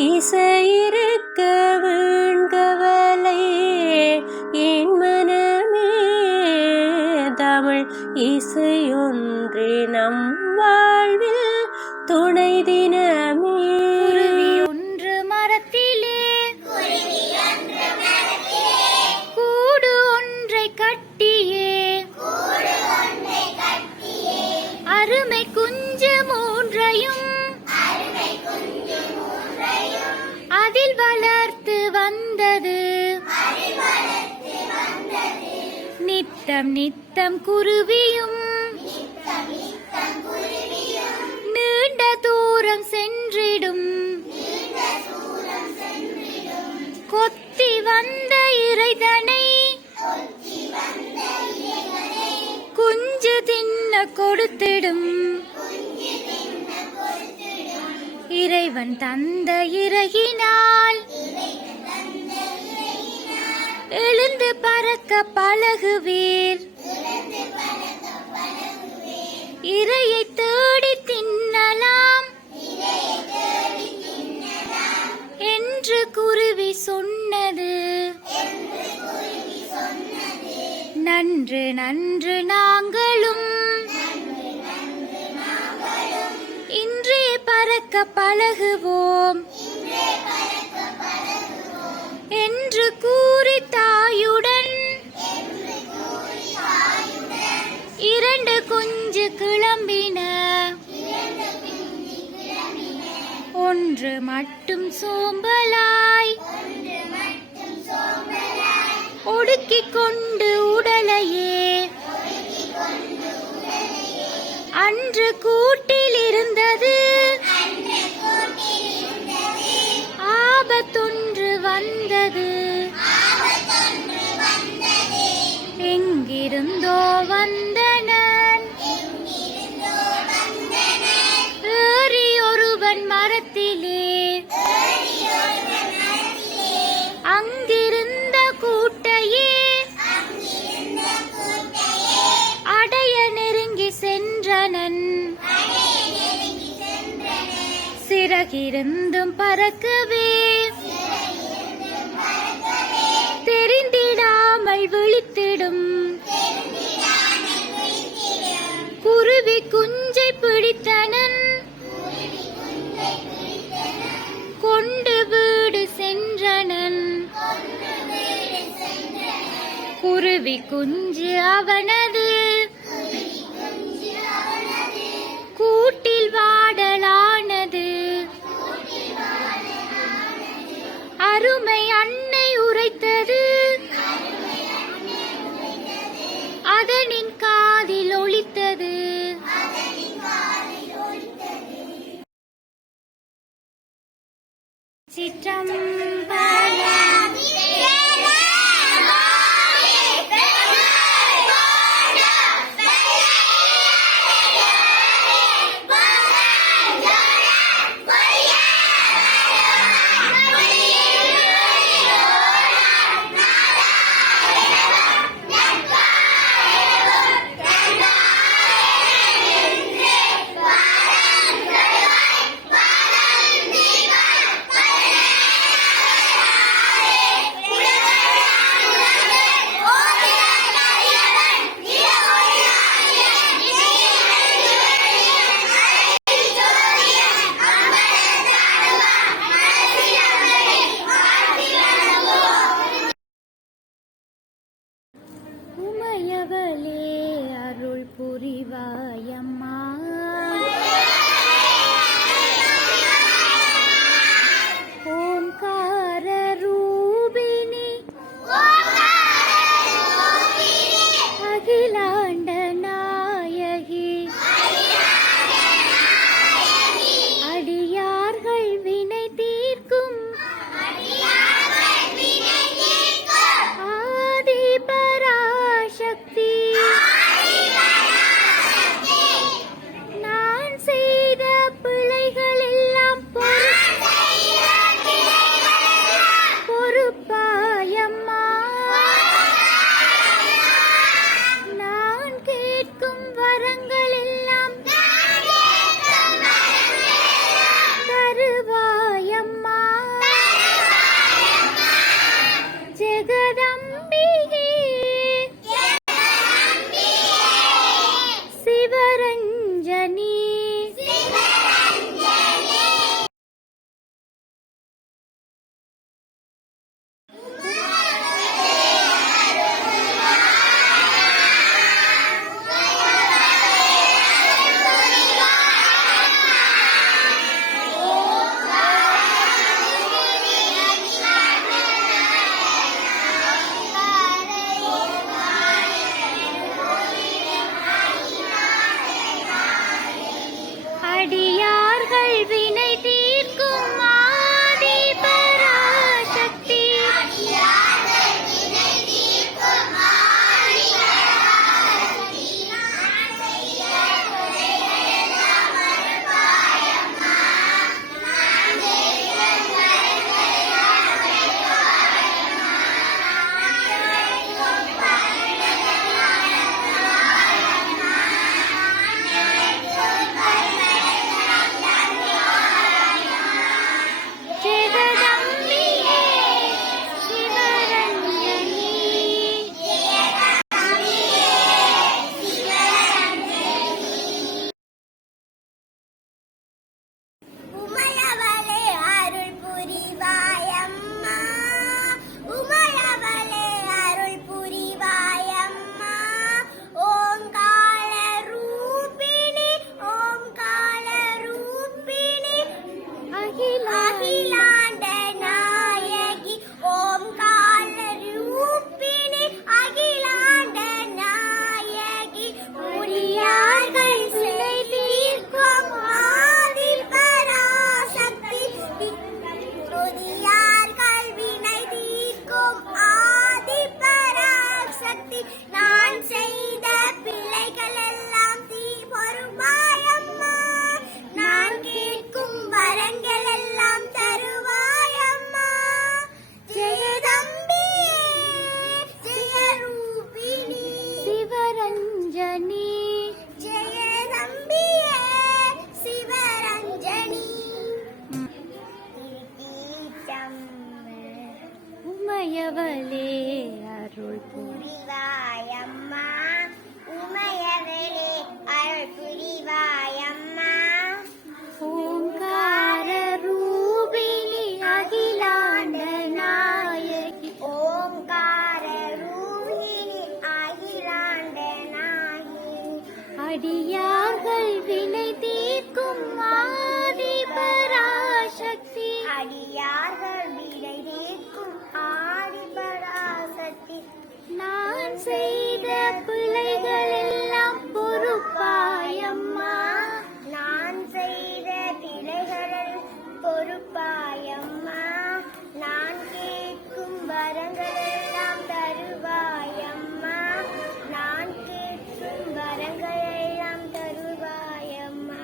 இசையிருக்க வீண்கவலை என் மனமே, தமிழ் இசையொன்றே நம் வாழ்வில் துணை தினமே. குருவி ஒன்று மரத்திலே, கூடு ஒன்றை கட்டியே, அருமை குஞ்சு மூன்றையும் அதில் வளர்த்து வந்தது. நித்தம் நித்தம் குருவியும் நீண்ட தூரம் சென்றிடும். கொத்தி வந்த இறைதனை குஞ்சு தின்ன கொடுத்திடும். இறைவன் தந்த இறகினால் எழுந்து பறக்க பழகுவீர். இரையை தேடி தின்னலாம் என்று குருவி சொன்னது. நன்று நன்று நாங்களும் இன்றே பறக்க பழகுவோம் என்று கூறி தாயுடன் இரண்டு குஞ்சு கிளம்பின. ஒன்று மட்டும் சோம்பலாய் ஒடுக்கிக் கொண்டு உடலையே அன்று கூட்டில் இருந்தது. ஆபத்தொன்று வந்தது. எங்கிருந்தோ வந்தனன் ஏறி ஒருவன் மரத்திலே. அங்கிருந்த கூட்டையே அடைய நெருங்கி சென்றனன். சிறகிருந்தும் பறக்கவே தெரிந்திடாமல் விழித்திடும். குருவி குஞ்சை பிடித்தனன் கொண்டு வீடு சென்றனன். குருவி குஞ்சு அவனது கூட்டில் வாடலானது. அருமை அன்னை உரைத்தது அதனின் காதில் ஒலித்தது. சிற்றம்பலம். அகிலாண்ட நாயகி ஓம்கார ரூபிணி அகிலாண்ட நாயகி முனியார்கள் வினை தீர்க்கும் ஆதி பராசக்தி முனியார்கள் வினை தீர்க்கும் ஆதி பராசக்தி நான் செய்த பிழைகள் எல்லாம் தீ பொறுப்பாயம்மா நான் கேட்கும் வரங்கள் எல்லாம் தருவாயம்மா ஜெயதம்பியே ஜெயரூபிணி சிவரஞ்சனி ஜெயதம்பியே சிவரஞ்சனி உமையவளே அருள் புரிவாயம்மா உமையவளே அருள் புரிவாயம்மா ஓங்கார ரூபிணி அகிலாண்ட நாயகி ஓங்கார ரூபிணி அகிலாண்ட நாயகி அடியார்கள் வினை தீர்க்கும் ஆதி பராசக்தி அடியார்கள் வினை தீர்க்கும் ஆதி பராசக்தி நான் செய்த பிழைகள் எல்லாம் பொறுப்பாயம்மா நான் செய்த பிழைகள் பொறுப்பாயம்மா நான் கேட்கும் வரங்கள் எல்லாம் தருவாயம்மா நான் கேட்கும் வரங்கள் எல்லாம் தருவாயம்மா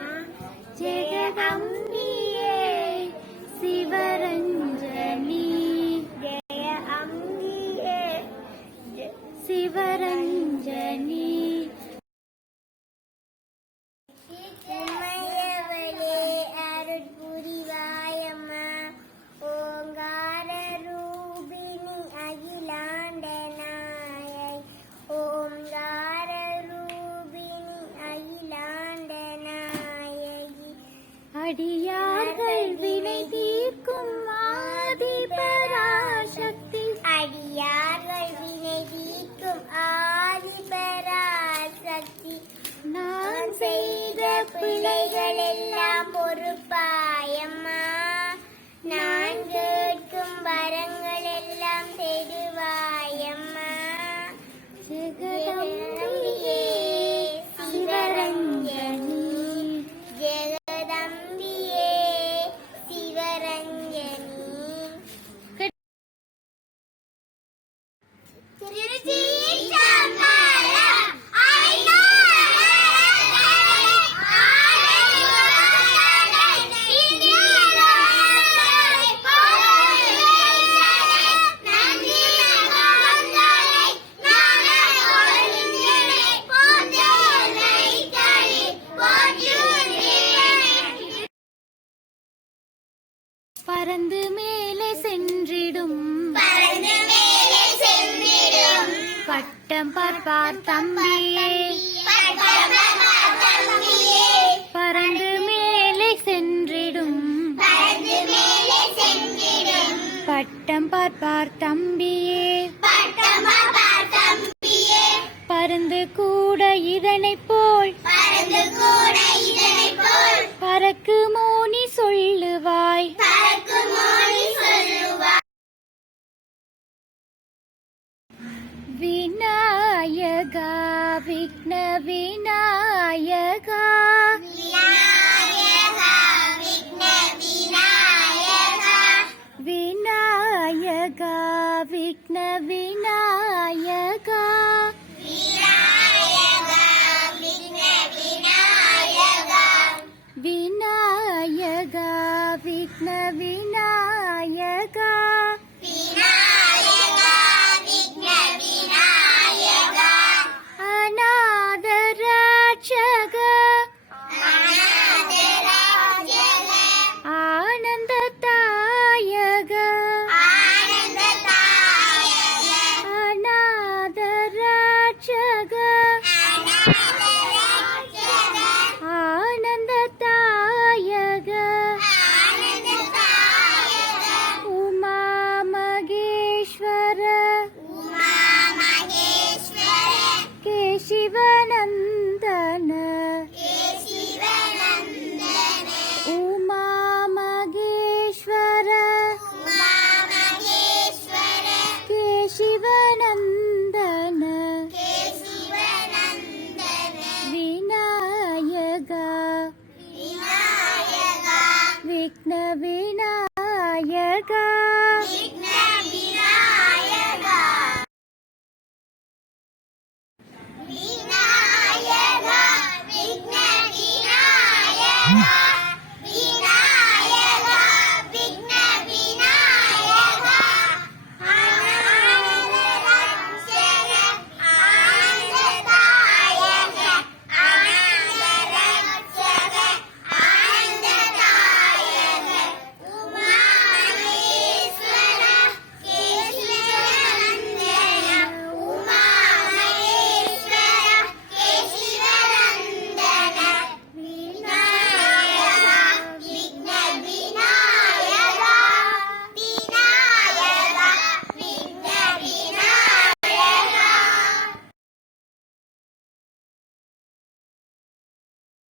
ஜெகதம்பியே சிவரஞ்சனி ஜெய அம்பியே சிவரஞ்சனி உமையவளே அருள் புரிவாயம்மா ஓங்கார ரூபிணி அகிலாண்ட நாயகி ஓங்கார ரூபிணி அகிலாண்ட நாயகி அடியார்கள் வினை தீர்க்கும் ஆதி பராசக்தி அடியார்கள் வினை தீர்க்கும் ஆதி பராசக்தி நான் செய்த பிழைகள் எல்லாம் பொறுப்பாயம்மா நான் கேட்கும் வரங்கள் எல்லாம் தெருவாயம்மா ஜெகதம்பியே சிவரஞ்சனி ஜெகதம்பியே சிவரஞ்சனி பறந்து மேலே சென்றிடும் பட்டம் பார்ப்பார் தம்பியே பறந்து மேலே சென்றிடும் பட்டம் பார்ப்பார் தம்பியே பருந்து கூட இதனைப் போல் பறக்கு மோனி சொல்லுவாய் விநாயகா விக்ன விநாயகா விநாயகா விக்ன விநாயகா விநாயகா விக்ன விநாயகா அநாத ராட்சக ஆனந்த தாயக அநாத ராட்சக ஆனந்த தாயக விநாயகா